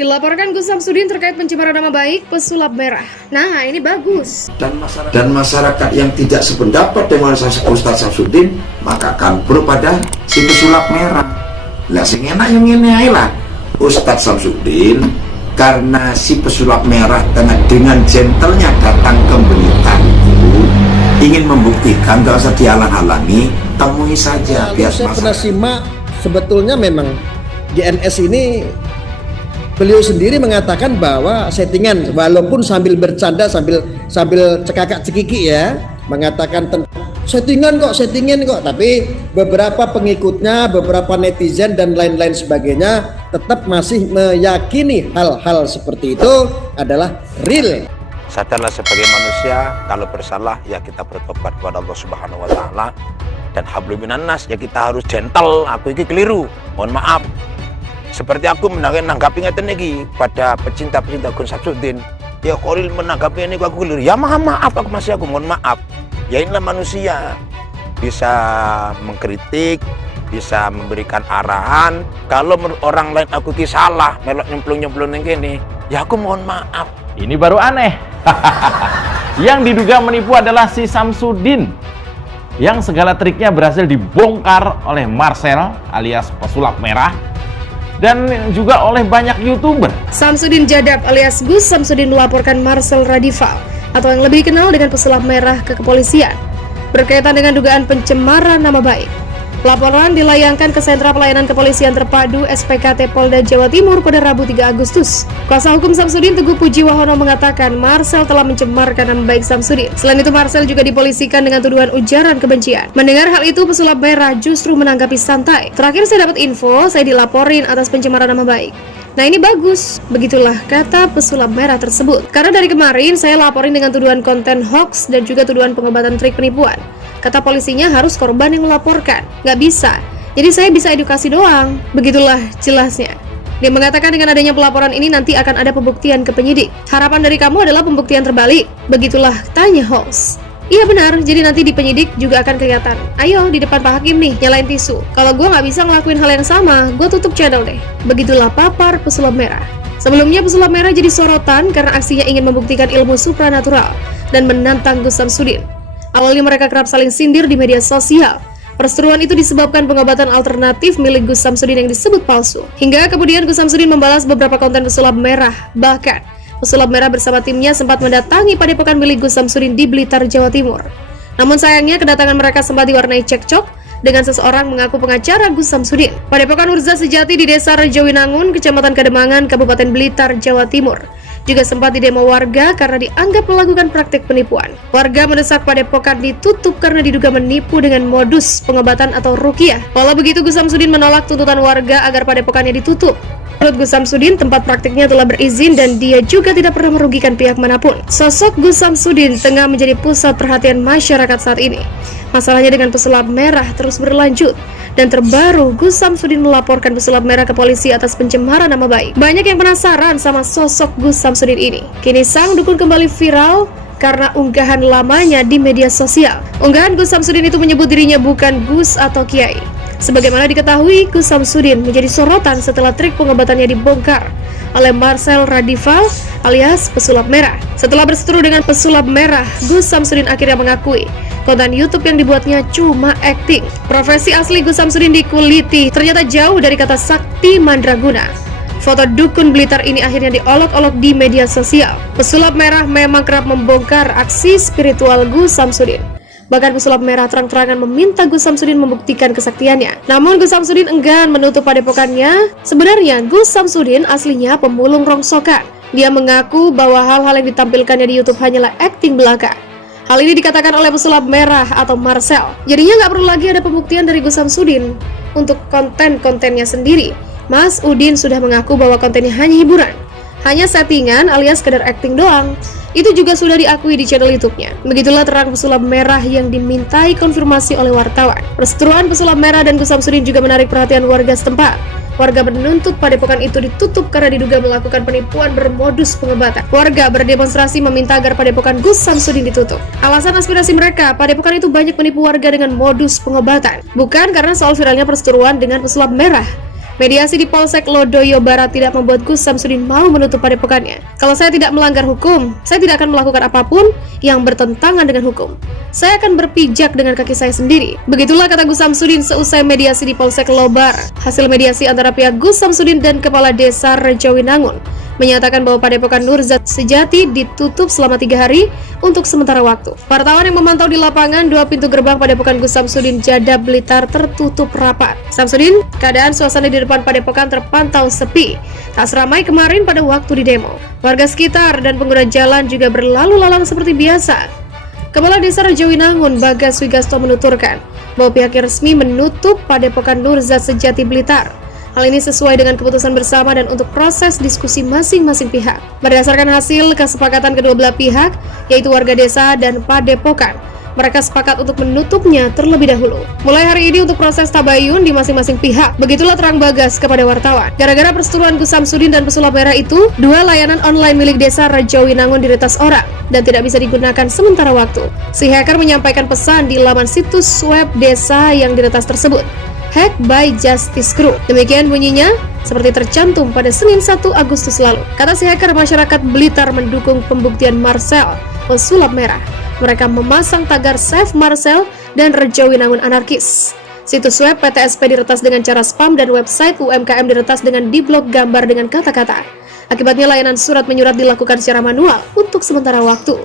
Dilaporkan Gus Samsudin terkait pencemaran nama baik pesulap merah. Nah, ini bagus. Dan masyarakat yang tidak sependapat dengan Ustaz Samsudin, maka kabur pada si pesulap merah. Lah sing enak yang ini ae lah. Ustaz Samsudin karena si pesulap merah dengan gentlenya datang ke berita itu ingin membuktikan, gak usah dihalang-halangi, temui saja. Biar saya pernah simak, sebetulnya memang GNS ini beliau sendiri mengatakan bahwa settingan, walaupun sambil bercanda sambil cekakak cekiki ya, mengatakan settingan kok, tapi beberapa pengikutnya, beberapa netizen dan lain-lain sebagainya tetap masih meyakini hal-hal seperti itu adalah real. Sadarlah sebagai manusia, kalau bersalah ya kita bertobat kepada Allah Subhanahu wa taala, dan hablum minan nas ya kita harus gentle. Aku ini keliru, mohon maaf. Seperti aku menanggapi ngeten iki pada pecinta-pecinta Gus Samsudin, ya Khalil menanggapi ini aku keliru. Ya maaf aku mohon maaf. Ya inilah manusia, bisa mengkritik, bisa memberikan arahan. Kalau orang lain aku ki salah, melok nyemplung yang gini, ya aku mohon maaf. Ini baru aneh. Yang diduga menipu adalah si Samsudin, yang segala triknya berhasil dibongkar oleh Marcel alias pesulap merah, dan juga oleh banyak YouTuber. Samsudin Jadab alias Gus Samsudin melaporkan Marcel Radival atau yang lebih dikenal dengan pesulap merah ke kepolisian berkaitan dengan dugaan pencemaran nama baik. Laporan dilayangkan ke Sentra Pelayanan Kepolisian Terpadu SPKT Polda Jawa Timur pada Rabu 3 Agustus. Kuasa hukum Samsudin Teguh Pujiwahono mengatakan Marcel telah mencemarkan nama baik Samsudin. Selain itu Marcel juga dipolisikan dengan tuduhan ujaran kebencian. Mendengar hal itu pesulap merah justru menanggapi santai. Terakhir saya dapat info, saya dilaporin atas pencemaran nama baik. Nah ini bagus, begitulah kata pesulap merah tersebut. Karena dari kemarin saya laporin dengan tuduhan konten hoax dan juga tuduhan pengobatan trik penipuan. Kata polisinya harus korban yang melaporkan, nggak bisa. Jadi saya bisa edukasi doang, begitulah jelasnya. Dia mengatakan dengan adanya pelaporan ini nanti akan ada pembuktian ke penyidik. Harapan dari kamu adalah pembuktian terbalik, begitulah tanya host. Iya benar, jadi nanti di penyidik juga akan kelihatan. Ayo di depan Pak Hakim nih, nyalain tisu. Kalau gue nggak bisa ngelakuin hal yang sama, gue tutup channel deh. Begitulah papar pesulap merah. Sebelumnya pesulap merah jadi sorotan karena aksinya ingin membuktikan ilmu supranatural dan menantang Gus Samsudin. Awalnya mereka kerap saling sindir di media sosial. Perseteruan itu disebabkan pengobatan alternatif milik Gus Samsudin yang disebut palsu. Hingga kemudian Gus Samsudin membalas beberapa konten pesulap merah. Bahkan, pesulap merah bersama timnya sempat mendatangi padepokan milik Gus Samsudin di Blitar, Jawa Timur. Namun sayangnya kedatangan mereka sempat diwarnai cekcok dengan seseorang mengaku pengacara Gus Samsudin. Padepokan Urza Sejati di Desa Rejowinangun, Kecamatan Kademangan, Kabupaten Blitar, Jawa Timur juga sempat didemo warga karena dianggap melakukan praktik penipuan. Warga mendesak padepokan ditutup karena diduga menipu dengan modus pengobatan atau ruqyah. Walau begitu, Gus Samsudin menolak tuntutan warga agar padepokannya ditutup. Menurut Gus Samsudin, tempat praktiknya telah berizin dan dia juga tidak pernah merugikan pihak manapun. Sosok Gus Samsudin tengah menjadi pusat perhatian masyarakat saat ini. Masalahnya dengan pesulap merah terus berlanjut. Dan terbaru, Gus Samsudin melaporkan pesulap merah ke polisi atas pencemaran nama baik. Banyak yang penasaran sama sosok Gus Samsudin ini. Kini sang dukun kembali viral karena unggahan lamanya di media sosial. Unggahan Gus Samsudin itu menyebut dirinya bukan Gus atau Kiai. Sebagaimana diketahui, Gus Samsudin menjadi sorotan setelah trik pengobatannya dibongkar oleh Marcel Radival alias pesulap merah. Setelah berseteru dengan pesulap merah, Gus Samsudin akhirnya mengakui konten YouTube yang dibuatnya cuma acting. Profesi asli Gus Samsudin dikuliti ternyata jauh dari kata sakti mandraguna. Foto dukun Blitar ini akhirnya diolok-olok di media sosial. Pesulap merah memang kerap membongkar aksi spiritual Gus Samsudin. Bahkan pesulap merah terang-terangan meminta Gus Samsudin membuktikan kesaktiannya. Namun Gus Samsudin enggan menutup padepokannya. Sebenarnya Gus Samsudin aslinya pemulung rongsokan. Dia mengaku bahwa hal-hal yang ditampilkannya di YouTube hanyalah akting belaka. Hal ini dikatakan oleh pesulap merah atau Marcel. Jadinya nggak perlu lagi ada pembuktian dari Gus Samsudin untuk konten-kontennya sendiri. Mas Udin sudah mengaku bahwa kontennya hanya hiburan, hanya settingan alias sekedar acting doang. Itu juga sudah diakui di channel YouTube-nya. Begitulah terang pesulap merah yang dimintai konfirmasi oleh wartawan. Perseteruan pesulap merah dan Gus Samsudin juga menarik perhatian warga setempat. Warga menuntut padepokan itu ditutup karena diduga melakukan penipuan bermodus pengobatan. Warga berdemonstrasi meminta agar padepokan Gus Samsudin ditutup. Alasan aspirasi mereka, padepokan itu banyak menipu warga dengan modus pengobatan. Bukan karena soal viralnya perseteruan dengan pesulap merah. Mediasi di Polsek Lodoyo Barat tidak membuat Gus Samsudin mau menutup padepokannya. Kalau saya tidak melanggar hukum, saya tidak akan melakukan apapun yang bertentangan dengan hukum. Saya akan berpijak dengan kaki saya sendiri. Begitulah kata Gus Samsudin seusai mediasi di Polsek Lobar. Hasil mediasi antara pihak Gus Samsudin dan Kepala Desa Rejowinangun menyatakan bahwa Padepokan Nurzat Sejati ditutup selama 3 hari untuk sementara waktu. Wartawan yang memantau di lapangan, 2 pintu gerbang Padepokan Gus Samsudin Jada Blitar tertutup rapat. Samsudin, keadaan suasana di depan Padepokan terpantau sepi, tak seramai kemarin pada waktu di demo. Warga sekitar dan pengguna jalan juga berlalu lalang seperti biasa. Kepala Desa Rejowinangun Bagas Wigasto menuturkan bahwa pihaknya resmi menutup Padepokan Nurzat Sejati Blitar. Hal ini sesuai dengan keputusan bersama dan untuk proses diskusi masing-masing pihak. Berdasarkan hasil kesepakatan kedua belah pihak, yaitu warga desa dan Padepokan, mereka sepakat untuk menutupnya terlebih dahulu. Mulai hari ini untuk proses tabayun di masing-masing pihak. Begitulah terang Bagas kepada wartawan. Gara-gara perseteruan Gus Samsudin dan Pesulap Merah itu, 2 layanan online milik desa Rejowinangun diretas orang dan tidak bisa digunakan sementara waktu. Si hacker menyampaikan pesan di laman situs web desa yang diretas tersebut. Hack by Justice Crew. Demikian bunyinya, seperti tercantum pada Senin 1 Agustus lalu. Kata si hacker, masyarakat Blitar mendukung pembuktian Marcel Pesulap Merah. Mereka memasang tagar Save Marcel dan Rejowinangun anarkis. Situs web PTSP diretas dengan cara spam dan website UMKM diretas dengan diblok gambar dengan kata-kata. Akibatnya layanan surat menyurat dilakukan secara manual untuk sementara waktu.